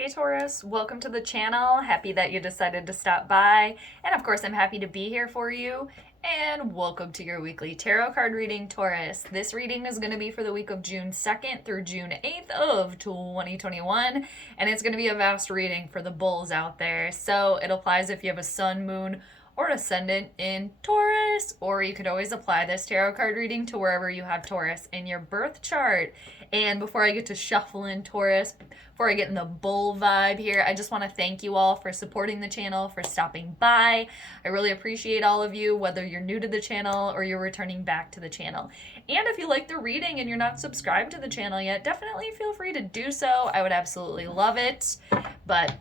Hey Taurus, welcome to the channel. Happy that you decided to stop by. And of course, I'm happy to be here for you. And welcome to your weekly tarot card reading, Taurus. This reading is going to be for the week of June 2nd through June 8th of 2021. And it's going to be a vast reading for the bulls out there. So it applies if you have a sun, moon, or ascendant in Taurus, or you could always apply this tarot card reading to wherever you have Taurus in your birth chart. And before I get to shuffling Taurus, before I get in the bull vibe here, I just want to thank you all for supporting the channel, for stopping by. I really appreciate all of you, whether you're new to the channel or you're returning back to the channel. And if you like the reading and you're not subscribed to the channel yet, definitely feel free to do so. I would absolutely love it. But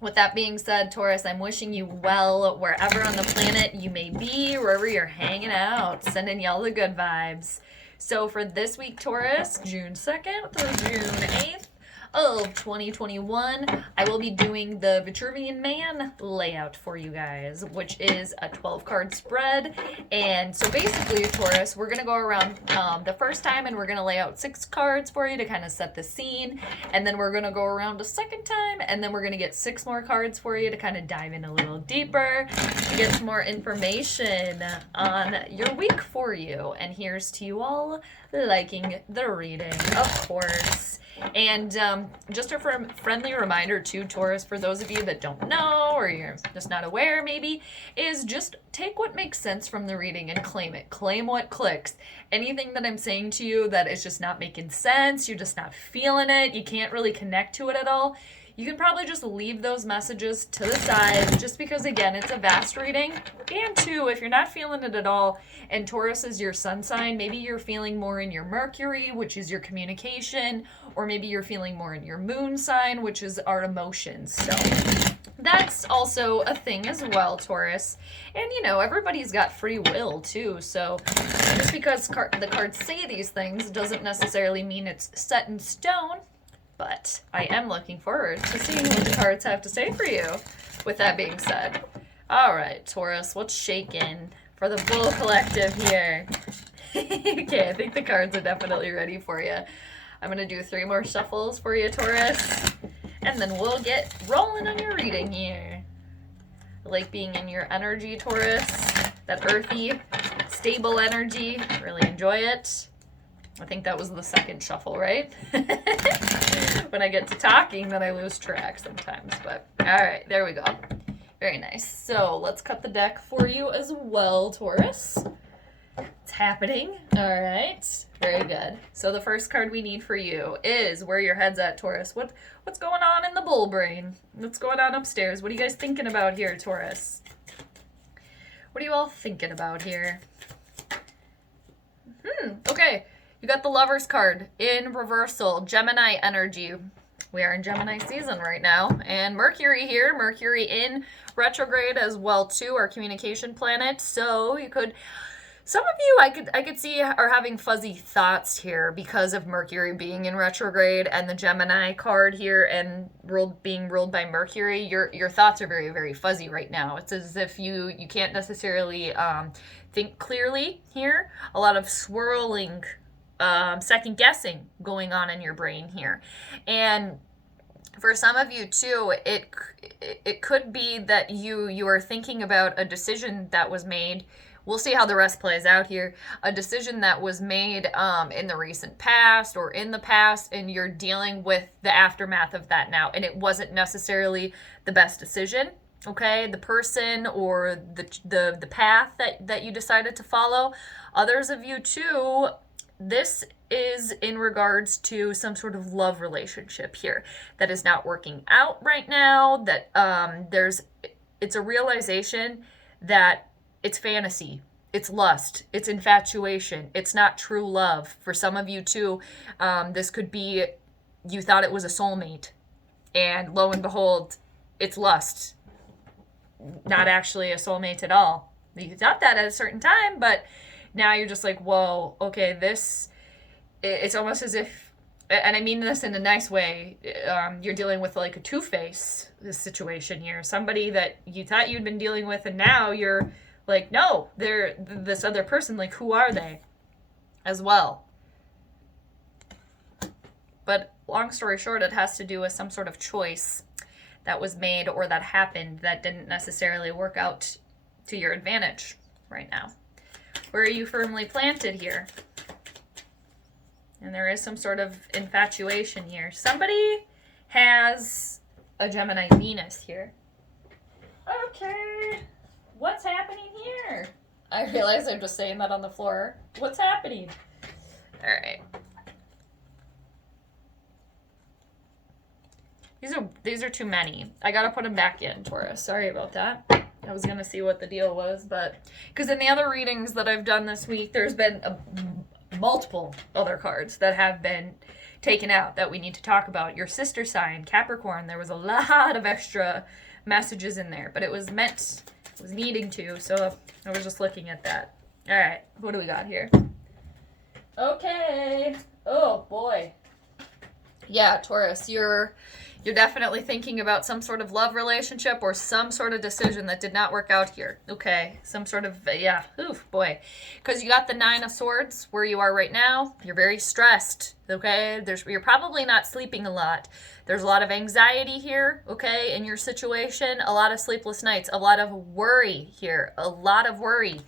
with that being said, Taurus, I'm wishing you well wherever on the planet you may be, wherever you're hanging out, sending y'all the good vibes. So for this week, Taurus, June 2nd through June 8th of 2021, I will be doing the Vitruvian Man layout for you guys, which is a 12-card spread. And so basically, Taurus, we're going to go around the first time and we're going to lay out 6 cards for you to kind of set the scene. And then we're going to go around a second time and then we're going to get 6 more cards for you to kind of dive in a little deeper, to get some more information on your week for you. And here's to you all liking the reading, of course. And just a friendly reminder too, Taurus, for those of you that don't know or you're just not aware maybe, is just take what makes sense from the reading and claim it. Claim what clicks. Anything that I'm saying to you that is just not making sense, you're just not feeling it, you can't really connect to it at all, you can probably just leave those messages to the side, just because, again, it's a vast reading. And two, if you're not feeling it at all, and Taurus is your sun sign, maybe you're feeling more in your Mercury, which is your communication, or maybe you're feeling more in your moon sign, which is our emotions. So that's also a thing as well, Taurus. And, you know, everybody's got free will, too. So just because the cards say these things doesn't necessarily mean it's set in stone. But I am looking forward to seeing what the cards have to say for you. With that being said, all right, Taurus, what's shaking for the Bull Collective here? Okay, I think the cards are definitely ready for you. I'm going to do 3 more shuffles for you, Taurus, and then we'll get rolling on your reading here. I like being in your energy, Taurus, that earthy, stable energy. Really enjoy it. I think that was the second shuffle, right? When I get to talking, then I lose track sometimes. But all right, there we go. Very nice. So let's cut the deck for you as well, Taurus. It's happening. All right. Very good. So the first card we need for you is where your head's at, Taurus. What's going on in the bull brain? What's going on upstairs? What are you guys thinking about here, Taurus? What are you all thinking about here? Okay. You got the Lover's card in reversal, Gemini energy. We are in Gemini season right now. And Mercury here, Mercury in retrograde as well too, our communication planet. So you could, some of you I could see are having fuzzy thoughts here because of Mercury being in retrograde and the Gemini card here and being ruled by Mercury. Your thoughts are very, very fuzzy right now. It's as if you can't necessarily think clearly here. A lot of swirling, second guessing going on in your brain here. And for some of you too, it could be that you are thinking about a decision that was made. We'll see how the rest plays out here. A decision that was made in the recent past or in the past, and you're dealing with the aftermath of that now, and it wasn't necessarily the best decision. Okay, the person or the path that you decided to follow. Others of you too, this is in regards to some sort of love relationship here that is not working out right now, that it's a realization that it's fantasy, it's lust, it's infatuation, it's not true love. For some of you too, this could be you thought it was a soulmate, and lo and behold, it's lust, not actually a soulmate at all. You thought that at a certain time, but now you're just like, whoa, okay, it's almost as if, and I mean this in a nice way, you're dealing with like a two-face situation here. Somebody that you thought you'd been dealing with, and now you're like, no, they're this other person, like, who are they as well? But long story short, it has to do with some sort of choice that was made or that happened that didn't necessarily work out to your advantage right now. Where are you firmly planted here? And there is some sort of infatuation here. Somebody has a Gemini Venus here. Okay. What's happening here? I realize I'm just saying that on the floor. What's happening? All right. These are too many. I gotta put them back in, Taurus. Sorry about that. I was gonna see what the deal was, but because in the other readings that I've done this week, there's been multiple other cards that have been taken out that we need to talk about. Your sister sign, Capricorn. There was a lot of extra messages in there, but it was needing to, so I was just looking at that. All right, what do we got here? Okay. Oh boy. Yeah, Taurus, you're definitely thinking about some sort of love relationship or some sort of decision that did not work out here. Okay, some sort of, yeah, oof, boy. Because you got the 9 of Swords where you are right now. You're very stressed, okay? You're probably not sleeping a lot. There's a lot of anxiety here, okay, in your situation. A lot of sleepless nights, a lot of worry here, a lot of worry.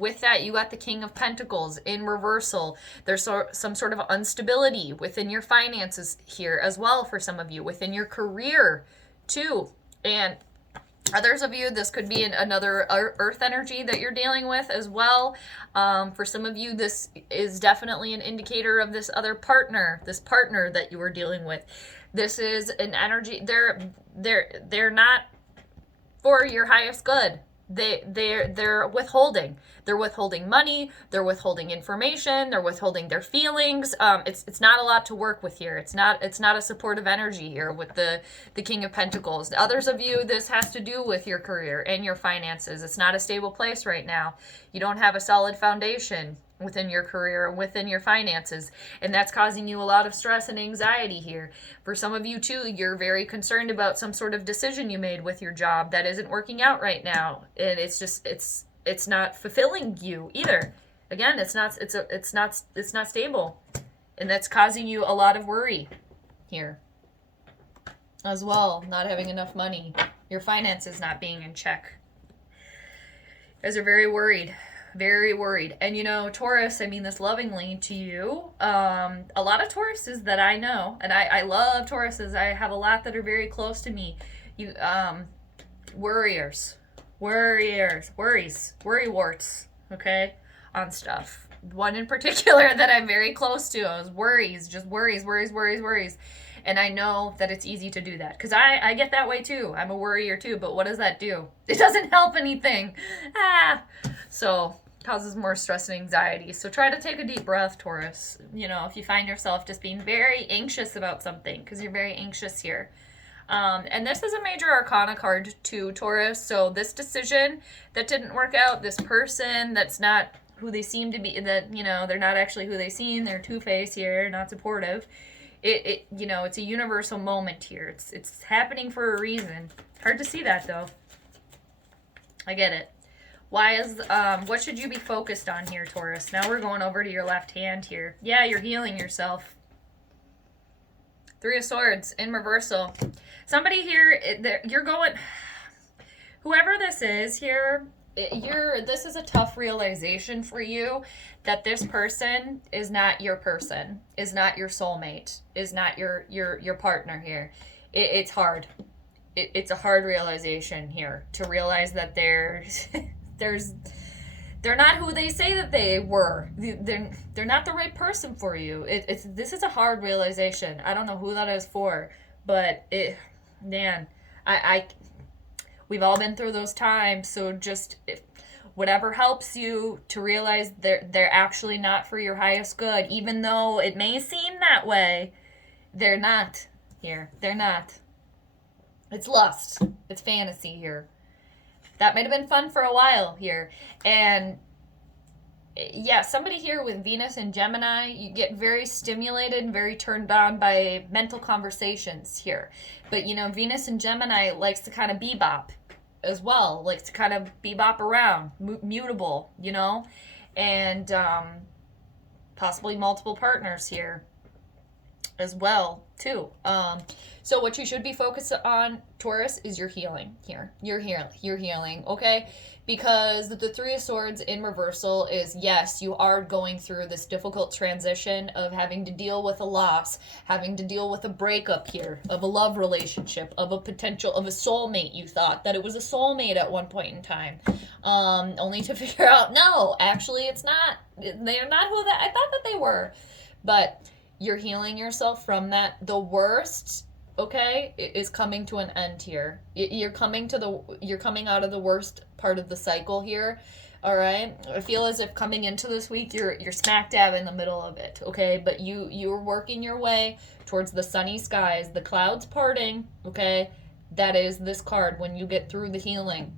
With that, you got the King of Pentacles in reversal. There's some sort of instability within your finances here as well for some of you, within your career too. And others of you, this could be another earth energy that you're dealing with as well. For some of you, this is definitely an indicator of this other partner, this partner that you were dealing with. This is an energy, they're not for your highest good. They're withholding. They're withholding money. They're withholding information. They're withholding their feelings. It's not a lot to work with here. It's not a supportive energy here with the King of Pentacles. Others of you, this has to do with your career and your finances. It's not a stable place right now. You don't have a solid foundation within your career, within your finances, and that's causing you a lot of stress and anxiety here. For some of you too, you're very concerned about some sort of decision you made with your job that isn't working out right now, and it's not fulfilling you either. Again, it's not stable, and that's causing you a lot of worry here as well. Not having enough money, your finances not being in check. You guys are very worried. Very worried. And you know, Taurus, I mean this lovingly to you. A lot of Tauruses that I know, and I love Tauruses. I have a lot that are very close to me. You worries, worry warts, okay, on stuff. One in particular that I'm very close to is worries, just worries. And I know that it's easy to do that because I get that way too. I'm a worrier too, but what does that do? It doesn't help anything. So causes more stress and anxiety. So try to take a deep breath, Taurus. You know, if you find yourself just being very anxious about something, because you're very anxious here. And this is a major arcana card too, Taurus. So this decision that didn't work out, this person that's not who they seem to be, that, you know, they're not actually who they seem, they're two-faced here, not supportive. You know, it's a universal moment here. It's happening for a reason. Hard to see that though. I get it. What should you be focused on here, Taurus? Now we're going over to your left hand here. Yeah, you're healing yourself. 3 of Swords in reversal. Somebody here, you're going, whoever this is here, this is a tough realization for you that this person is not your person, is not your soulmate, is not your partner here. It's hard. It's a hard realization here to realize that they're not who they say that they were. They're not the right person for you. This is a hard realization. I don't know who that is for, but we've all been through those times. So just whatever helps you to realize they're actually not for your highest good, even though it may seem that way. They're not here. They're not. It's lust. It's fantasy here. That might have been fun for a while here. And yeah, somebody here with Venus and Gemini, you get very stimulated and very turned on by mental conversations here. But, you know, Venus and Gemini likes to kind of bebop as well, likes to kind of bebop around, mutable, you know, and possibly multiple partners here. as well too. So what you should be focused on, Taurus, is your healing here. Your healing, okay? Because the Three of Swords in reversal is, yes, you are going through this difficult transition of having to deal with a loss, having to deal with a breakup here, of a love relationship, of a potential, of a soulmate. You thought that it was a soulmate at one point in time, only to figure out, no, actually it's not. They're not who that I thought that they were. But you're healing yourself from that. The worst, okay, is coming to an end here. You're coming out of the worst part of the cycle here. All right, I feel as if coming into this week you're smack dab in the middle of it, okay? But you're working your way towards the sunny skies, the clouds parting, okay? That is this card when you get through the healing.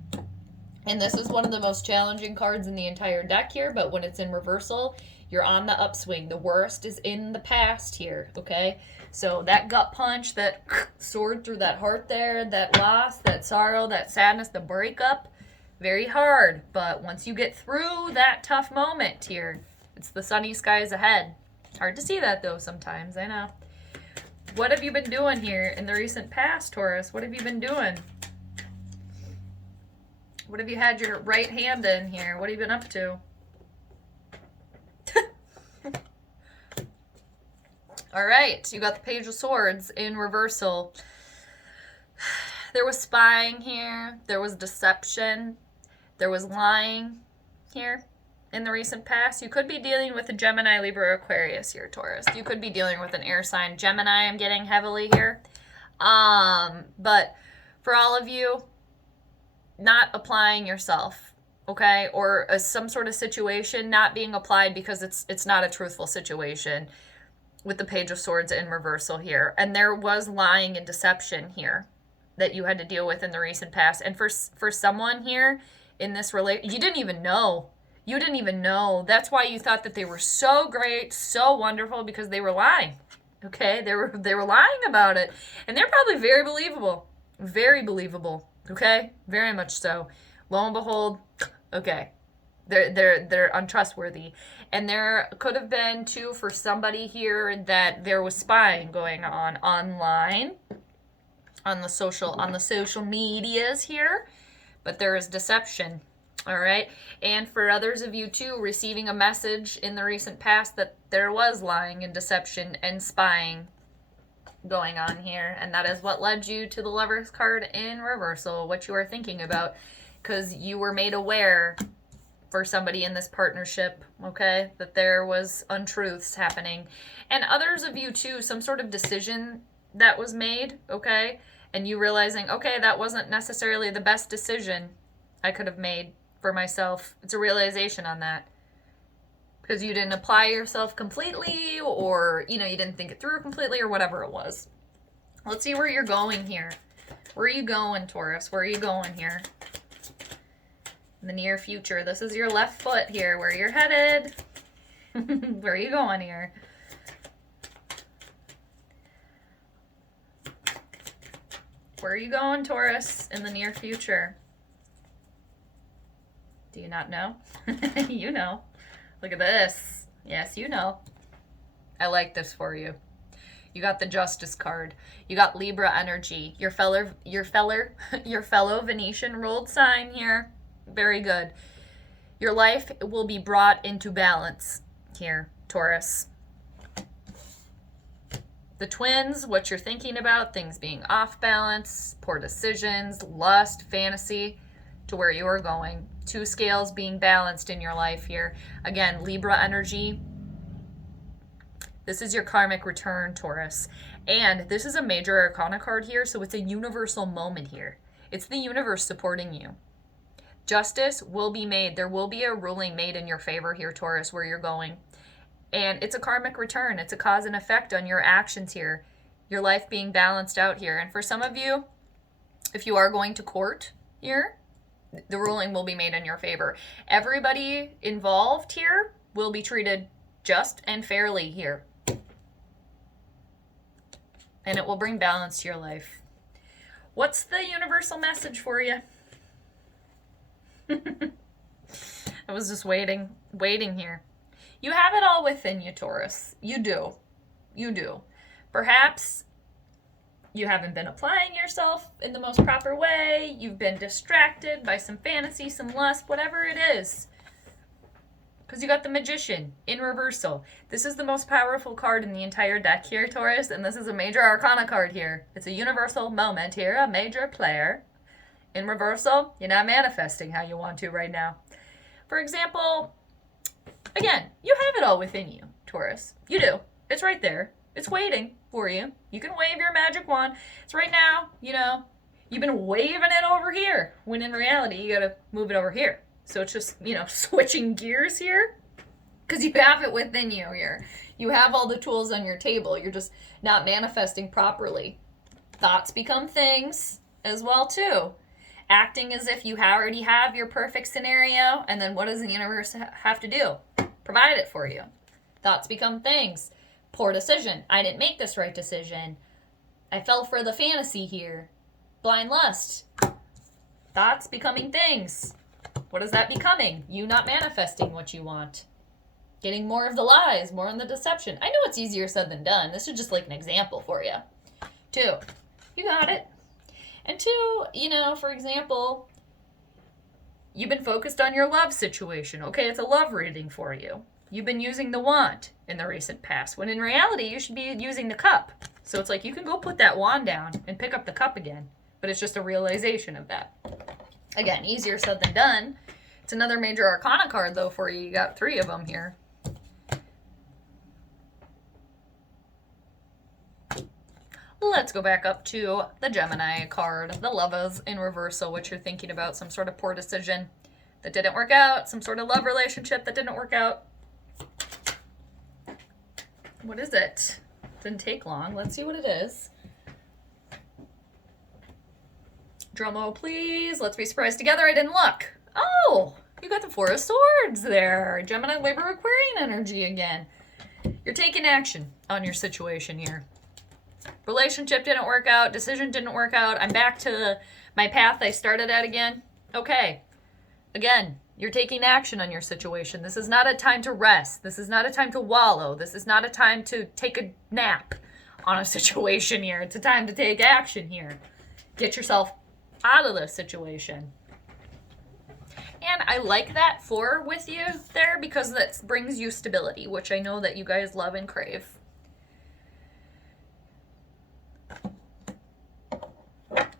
And this is one of the most challenging cards in the entire deck here, but when it's in reversal, you're on the upswing. The worst is in the past here, okay? So that gut punch, that sword through that heart there, that loss, that sorrow, that sadness, the breakup, very hard. But once you get through that tough moment here, it's the sunny skies ahead. Hard to see that though sometimes, I know. What have you been doing here in the recent past, Taurus? What have you been doing? What have you had your right hand in here? What have you been up to? All right, you got the Page of Swords in reversal. There was spying here. There was deception. There was lying here in the recent past. You could be dealing with a Gemini, Libra, Aquarius here, Taurus. You could be dealing with an air sign. Gemini, I'm getting heavily here. But for all of you, not applying yourself, okay? Or some sort of situation not being applied because it's not a truthful situation with the Page of Swords in reversal here. And there was lying and deception here that you had to deal with in the recent past. And for someone here in this relation, you didn't even know. You didn't even know. That's why you thought that they were so great, so wonderful, because they were lying. Okay? They were lying about it. And they're probably very believable. Very believable. Okay? Very much so. Lo and behold, okay. They're untrustworthy. And there could have been too for somebody here that there was spying going on online, on the social medias here, but there is deception. All right. And for others of you too, receiving a message in the recent past that there was lying and deception and spying going on here, and that is what led you to the Lover's card in reversal, what you are thinking about, because you were made aware for somebody in this partnership, okay, that there was untruths happening. And others of you too, some sort of decision that was made, okay, and you realizing, okay, that wasn't necessarily the best decision I could have made for myself. It's a realization on that. Because you didn't apply yourself completely, or, you didn't think it through completely, or whatever it was. Let's see where you're going here. Where are you going, Taurus? Where are you going here? In the near future. This is your left foot here, where you're headed. Where are you going here? Where are you going, Taurus, in the near future? Do you not know? You know. Look at this. Yes, you know. I like this for you. You got the Justice card. You got Libra energy. Your fellow Venetian rolled sign here. Very good. Your life will be brought into balance here, Taurus. The twins, what you're thinking about, things being off balance, poor decisions, lust, fantasy, to where you are going. Two scales being balanced in your life here. Again, Libra energy. This is your karmic return, Taurus. And this is a major arcana card here, so it's a universal moment here. It's the universe supporting you. Justice will be made. There will be a ruling made in your favor here, Taurus, where you're going. And it's a karmic return. It's a cause and effect on your actions here. Your life being balanced out here. And for some of you, if you are going to court here, the ruling will be made in your favor. Everybody involved here will be treated just and fairly here. And it will bring balance to your life. What's the universal message for you? I was just waiting here. You have it all within you, Taurus. You do. Perhaps you haven't been applying yourself in the most proper way. You've been distracted by some fantasy, some lust, whatever it is. Because you got the Magician in reversal. This is the most powerful card in the entire deck here, Taurus, and this is a major arcana card here. It's a universal moment here, a major player. In reversal, you're not manifesting how you want to right now. For example, again, you have it all within you, Taurus. You do. It's right there. It's waiting for you. You can wave your magic wand. It's right now, you've been waving it over here, when in reality, you gotta move it over here. So it's just, switching gears here, because you have it within you here. You have all the tools on your table. You're just not manifesting properly. Thoughts become things as well, too. Acting as if you already have your perfect scenario, and then what does the universe have to do? Provide it for you. Thoughts become things. Poor decision. I didn't make this right decision. I fell for the fantasy here. Blind lust. Thoughts becoming things. What is that becoming? You not manifesting what you want. Getting more of the lies, more in the deception. I know it's easier said than done. This is just like an example for you. 2, you got it. And 2, for example, you've been focused on your love situation. Okay, it's a love reading for you. You've been using the wand in the recent past, when in reality, you should be using the cup. So it's like you can go put that wand down and pick up the cup again, but it's just a realization of that. Again, easier said than done. It's another major arcana card, though, for you. You got 3 of them here. Let's go back up to the Gemini card, the Lovers in reversal, which you're thinking about some sort of poor decision that didn't work out, some sort of love relationship that didn't work out. What is it? Didn't take long. Let's see what it is. Drumroll, please. Let's be surprised together. I didn't look. Oh, you got the 4 of Swords there. Gemini, Libra, Aquarian energy again. You're taking action on your situation here. Relationship didn't work out. Decision didn't work out. I'm back to my path I started at again. Okay. Again, you're taking action on your situation. This is not a time to rest. This is not a time to wallow. This is not a time to take a nap on a situation here. It's a time to take action here. Get yourself out of this situation. And I like that 4 with you there because that brings you stability, which I know that you guys love and crave.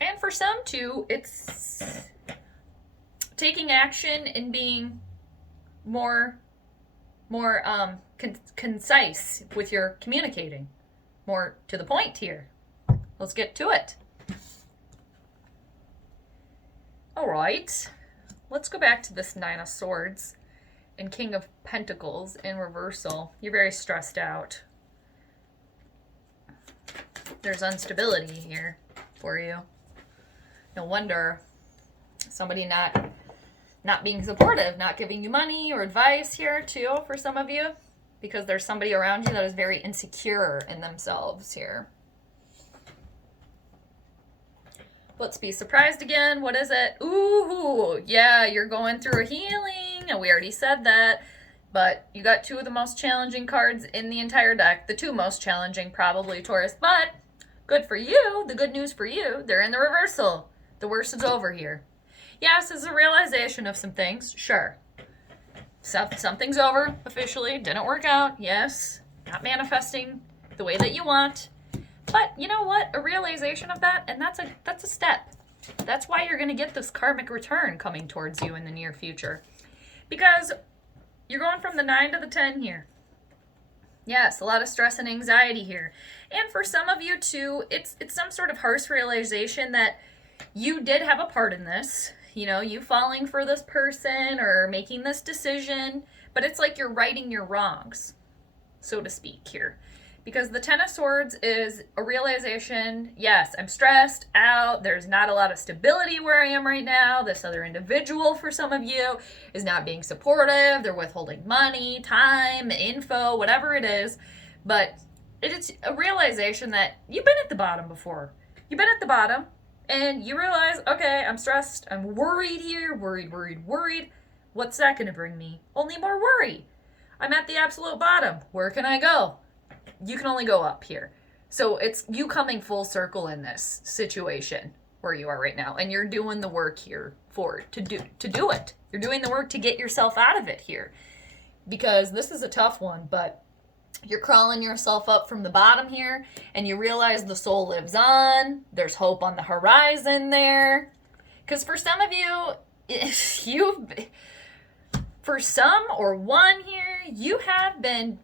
And for some too, it's taking action and being more concise with your communicating. More to the point here. Let's get to it. All right. Let's go back to this 9 of Swords and King of Pentacles in reversal. You're very stressed out. There's instability here for you. No wonder somebody not being supportive, not giving you money or advice here too for some of you, because there's somebody around you that is very insecure in themselves here. Let's be surprised again. What is it? Ooh, yeah, you're going through a healing. And we already said that. But you got 2 of the most challenging cards in the entire deck. The 2 most challenging, probably, Taurus. But good for you. The good news for you, they're in the reversal. The worst is over here. Yes, it's a realization of some things. Sure. Something's over officially. Didn't work out. Yes. Not manifesting the way that you want. But you know what? A realization of that, and that's a step. That's why you're going to get this karmic return coming towards you in the near future. Because you're going from the 9 to the 10 here. Yes, a lot of stress and anxiety here. And for some of you too, it's some sort of harsh realization that you did have a part in this. You falling for this person or making this decision. But it's like you're righting your wrongs, so to speak here. Because the 10 of Swords is a realization, yes, I'm stressed out. There's not a lot of stability where I am right now. This other individual, for some of you, is not being supportive. They're withholding money, time, info, whatever it is. But it's a realization that you've been at the bottom before. You've been at the bottom, and you realize, okay, I'm stressed. I'm worried here, worried. What's that going to bring me? Only more worry. I'm at the absolute bottom. Where can I go? You can only go up here. So it's you coming full circle in this situation where you are right now, and you're doing the work here to do it. You're doing the work to get yourself out of it here, because this is a tough one, but you're crawling yourself up from the bottom here, and you realize the soul lives on. There's hope on the horizon there. Because for some of you, for some or one here, you have been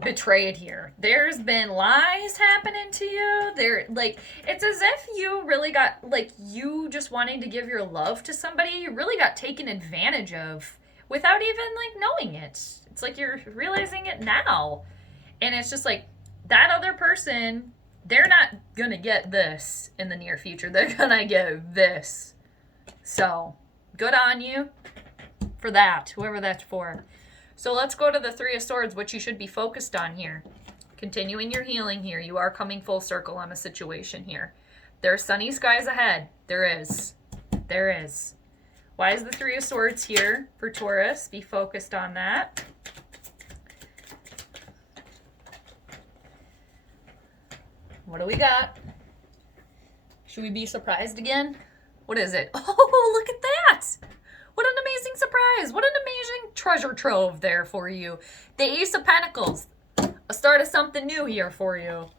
betrayed here. There's been lies happening to you. It's as if you really got, you just wanting to give your love to somebody, you really got taken advantage of without even, knowing it. It's like you're realizing it now. And it's just like, that other person, they're not gonna get this in the near future. They're gonna get this. So, good on you for that, whoever that's for. So let's go to the Three of Swords, what you should be focused on here. Continuing your healing here. You are coming full circle on a situation here. There are sunny skies ahead. There is. There is. Why is the Three of Swords here for Taurus? Be focused on that. What do we got? Should we be surprised again? What is it? Oh, look at that! What an amazing surprise. What an amazing treasure trove there for you. The Ace of Pentacles. A start of something new here for you.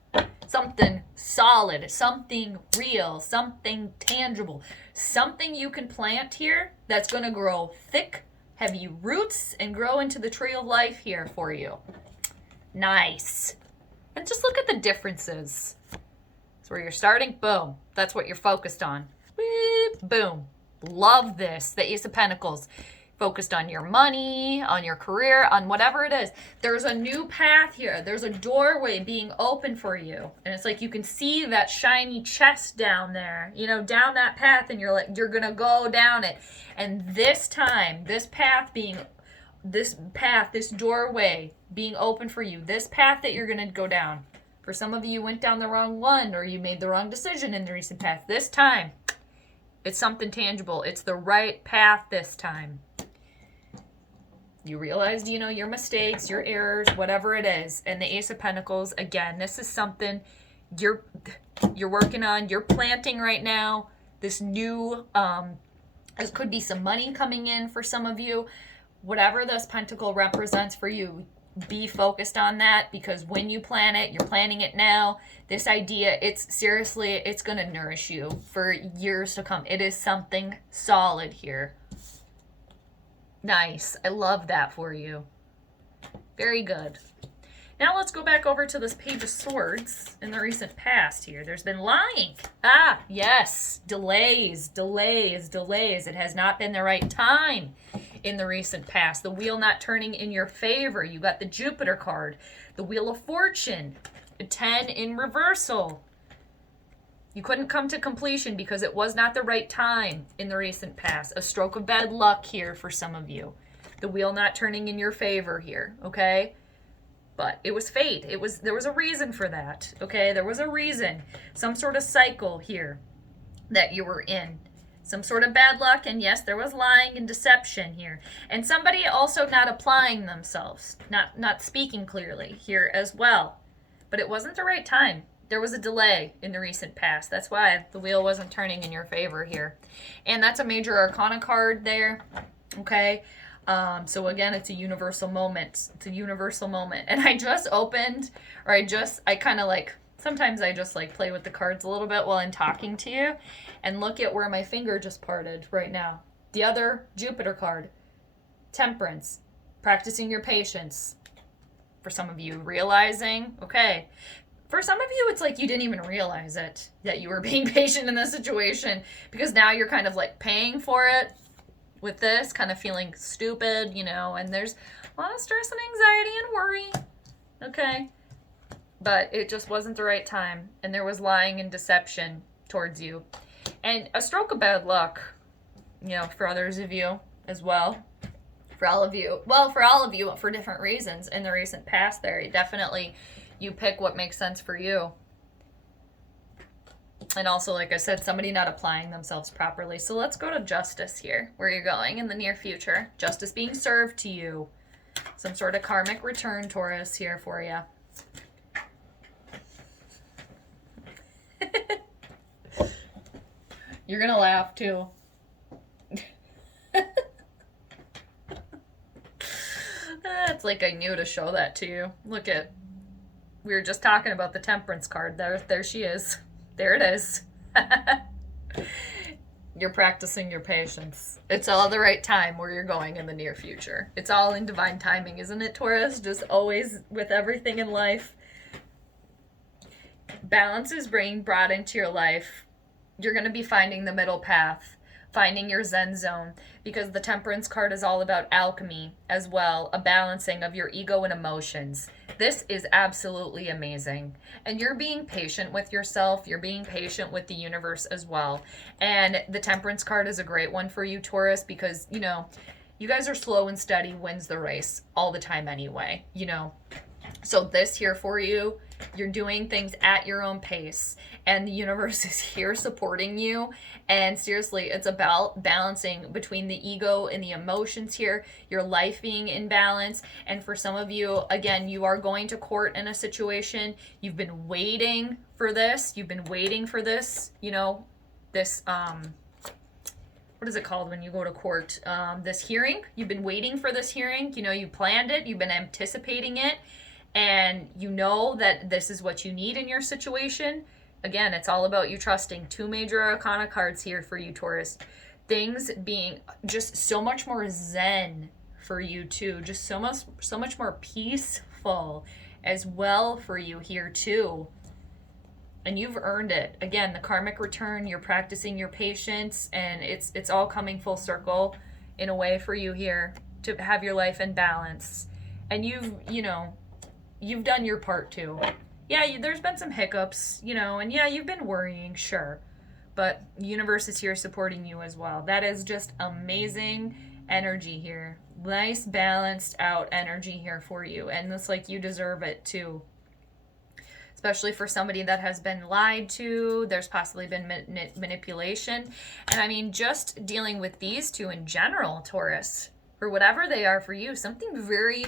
Something solid, something real, something tangible. Something you can plant here that's going to grow thick, heavy roots, and grow into the tree of life here for you. Nice. And just look at the differences. So where you're starting, boom. That's what you're focused on. Beep, boom. Love this. The Ace of Pentacles. Focused on your money, on your career, on whatever it is. There's a new path here. There's a doorway being open for you. And it's like you can see that shiny chest down there, down that path, and you're going to go down it. And this time, this doorway being open for you, this path that you're going to go down. For some of you went down the wrong one, or you made the wrong decision in the recent past. This time, it's something tangible. It's the right path this time. You realized, your mistakes, your errors, whatever it is. And the Ace of Pentacles, again, this is something you're working on. You're planting right now. This new, this could be some money coming in for some of you. Whatever this pentacle represents for you, be focused on that, because when you plan it, you're planning it now. This idea, it's going to nourish you for years to come. It is something solid here. Nice. I love that for you. Very good. Now let's go back over to this Page of Swords in the recent past here. There's been lying. Ah, yes. Delays. It has not been the right time in the recent past. The wheel not turning in your favor. You got the Jupiter card. The Wheel of Fortune. A 10 in reversal. You couldn't come to completion because it was not the right time in the recent past. A stroke of bad luck here for some of you. The wheel not turning in your favor here, okay? But it was fate. There was a reason for that, okay? There was a reason. Some sort of cycle here that you were in. Some sort of bad luck, and yes, there was lying and deception here. And somebody also not applying themselves, not speaking clearly here as well. But it wasn't the right time. There was a delay in the recent past. That's why the wheel wasn't turning in your favor here. And that's a major arcana card there, okay? So again, it's a universal moment. It's a universal moment. And I just opened, or I kind of sometimes I just play with the cards a little bit while I'm talking to you. And look at where my finger just parted right now. The other Jupiter card, Temperance, practicing your patience. For some of you, realizing, okay. For some of you, it's like you didn't even realize it, that you were being patient in this situation, because now you're kind of paying for it with this, kind of feeling stupid, and there's a lot of stress and anxiety and worry, okay? But it just wasn't the right time, and there was lying and deception towards you. And a stroke of bad luck, for others of you as well. For all of you, but for different reasons in the recent past there. You pick what makes sense for you. And also, like I said, somebody not applying themselves properly. So let's go to justice here, where you're going in the near future. Justice being served to you. Some sort of karmic return, Taurus, here for you. You're gonna laugh too. It's like I knew to show that to you. Look at, we were just talking about the Temperance card. There she is. There it is. You're practicing your patience. It's all the right time where you're going in the near future. It's all in divine timing, isn't it, Taurus? Just always with everything in life. Balance is being brought into your life. You're going to be finding the middle path, finding your Zen zone, because the Temperance card is all about alchemy as well, a balancing of your ego and emotions. This is absolutely amazing. And you're being patient with yourself. You're being patient with the universe as well. And the Temperance card is a great one for you, Taurus, because, you know, you guys are slow and steady wins the race all the time anyway, you know. So this here for you, you're doing things at your own pace, and the universe is here supporting you. And seriously, it's about balancing between the ego and the emotions here, your life being in balance. And for some of you, again, you are going to court in a situation. You've been waiting for this. You've been waiting for this, you know, this, what is it called when you go to court? This hearing. You've been waiting for this hearing. You know, you planned it. You've been anticipating it. And you know that this is what you need in your situation. Again, it's all about you trusting. 2 major arcana cards here for you, Taurus. Things being just so much more zen for you too. Just so much more peaceful as well for you here too. And you've earned it. Again, the karmic return, you're practicing your patience, and it's all coming full circle in a way for you here to have your life in balance. And you've done your part too. Yeah, there's been some hiccups, you know, and yeah, you've been worrying, sure. But the universe is here supporting you as well. That is just amazing energy here. Nice, balanced out energy here for you. And it's like you deserve it too. Especially for somebody that has been lied to. There's possibly been manipulation. And I mean, just dealing with these two in general, Taurus, or whatever they are for you, something very...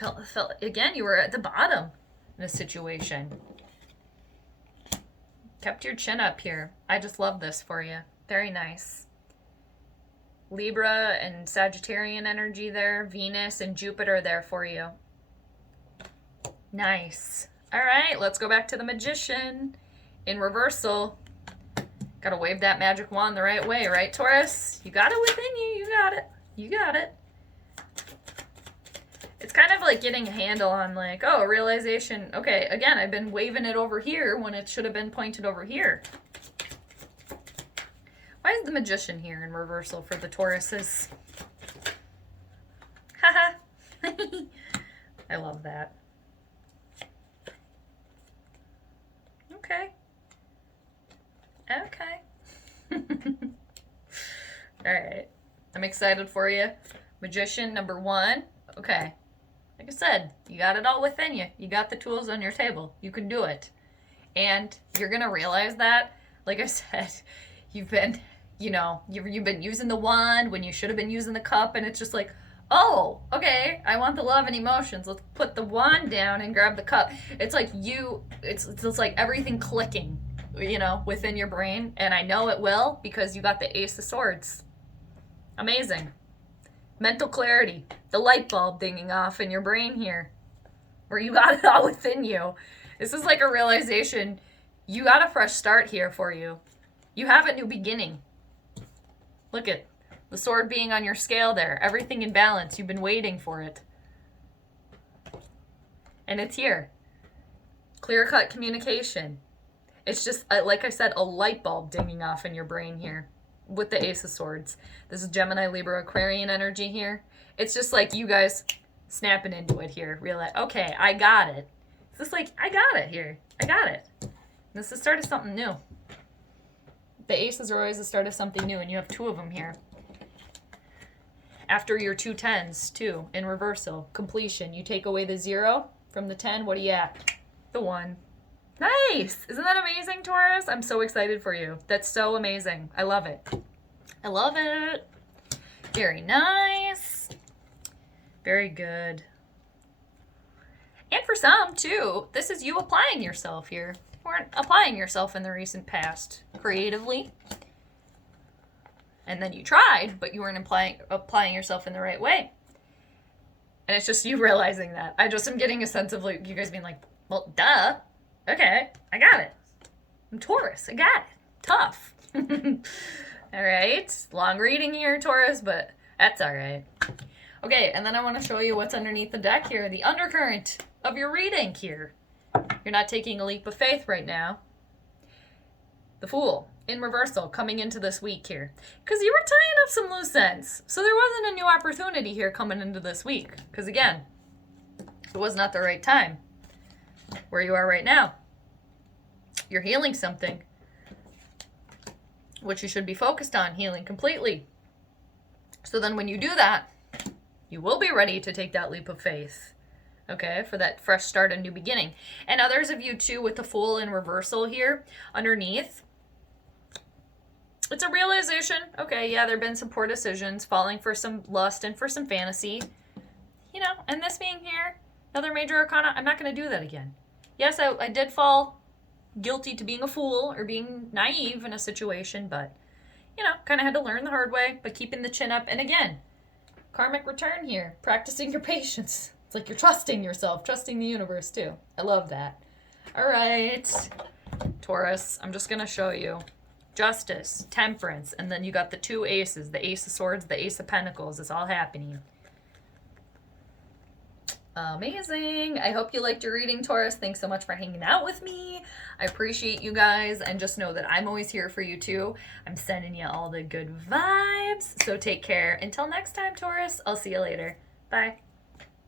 Felt again, you were at the bottom in a situation. Kept your chin up here. I just love this for you. Very nice. Libra and Sagittarian energy there. Venus and Jupiter there for you. Nice. All right, let's go back to the Magician in reversal. Gotta wave that magic wand the right way, right, Taurus? You got it within you. You got it. You got it. It's kind of like getting a handle on like, oh, realization. Okay, again, I've been waving it over here when it should have been pointed over here. Why is the Magician here in reversal for the Tauruses? Haha. I love that. Okay. Okay. All right. I'm excited for you. Magician number 1. Okay. Like I said, you got it all within you. You got the tools on your table. You can do it. And you're going to realize that, like I said, you've been, you know, you've been using the wand when you should have been using the cup. And it's just like, oh, okay, I want the love and emotions. Let's put the wand down and grab the cup. It's like it's like everything clicking, you know, within your brain. And I know it will because you got the Ace of Swords. Amazing. Mental clarity, the light bulb dinging off in your brain here, where you got it all within you. This is like a realization. You got a fresh start here for you. You have a new beginning. Look at the sword being on your scale there. Everything in balance. You've been waiting for it. And it's here. Clear-cut communication. It's just, like I said, a light bulb dinging off in your brain here. With the Ace of Swords. This is Gemini, Libra, Aquarian energy here. It's just like you guys snapping into it here. Realize, okay, I got it. It's just like, I got it here. I got it. This is the start of something new. The Aces are always the start of something new, and you have 2 of them here. After your 2 10s, too, in reversal. Completion. You take away the 0 from the 10. What are you at? The 1. Nice! Isn't that amazing, Taurus? I'm so excited for you. That's so amazing. I love it. I love it. Very nice. Very good. And for some, too, this is you applying yourself here. weren't applying yourself in the recent past creatively. And then you tried, but you weren't applying yourself in the right way. And it's just you realizing that. I just am getting a sense of like you guys being like, well, duh. Okay, I got it. I'm Taurus. I got it. Tough. All right. Long reading here, Taurus, but that's all right. Okay, and then I want to show you what's underneath the deck here. The undercurrent of your reading here. You're not taking a leap of faith right now. The Fool in reversal coming into this week here. Because you were tying up some loose ends. So there wasn't a new opportunity here coming into this week. Because again, it was not the right time. Where you are right now. You're healing something. Which you should be focused on, healing completely. So then when you do that, you will be ready to take that leap of faith. Okay, for that fresh start and new beginning. And others of you too with the Fool in reversal here underneath. It's a realization. Okay, yeah, there have been some poor decisions, falling for some lust and for some fantasy. You know, and this being here, another major arcana, I'm not going to do that again. Yes, I did fall guilty to being a fool or being naive in a situation, but, you know, kind of had to learn the hard way, but keeping the chin up. And again, karmic return here, practicing your patience. It's like you're trusting yourself, trusting the universe too. I love that. All right, Taurus, I'm just going to show you. Justice, Temperance, and then you got the two aces, the Ace of Swords, the Ace of Pentacles. It's all happening. Amazing. I hope you liked your reading, Taurus. Thanks so much for hanging out with me. I appreciate you guys, and just know that I'm always here for you too. I'm sending you all the good vibes, so take care. Until next time, Taurus, I'll see you later. Bye.